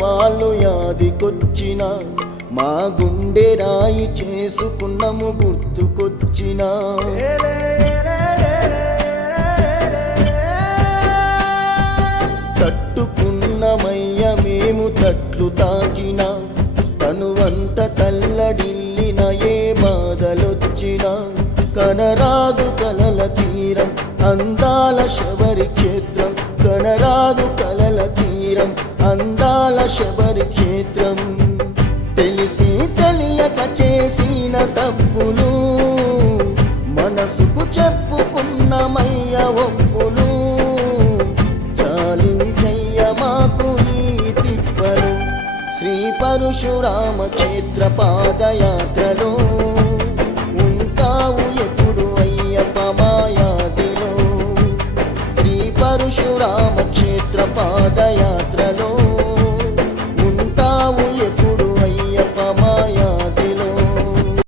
వాళ్ళు యాదికొచ్చిన మా గుండె రాయి చేసుకున్నము గుర్తుకొచ్చిన తట్టుకున్నమయ్య మేము తట్లు తాకిన తనువంత తల్లడిల్లిన ఏ బాధలొచ్చినా కనరాదు కలల తీరం అందాల శబరి క్షేత్రం కనరాదు కలల తీరం అందాల శబరి క్షేత్రం తెలిసి తెలియక చేసిన తప్పులు మనసుకు చెప్పుకున్నమయ్య ఒప్పులు చాలించయ్య మాకు ఈ తిప్పలు శ్రీ పరశురామ క్షేత్ర పాదయాత్రలో ఉంటావు ఎప్పుడు అయ్యప్ప మాయాదిలో శ్రీ పరశురామ క్షేత్ర పాదయాత్ర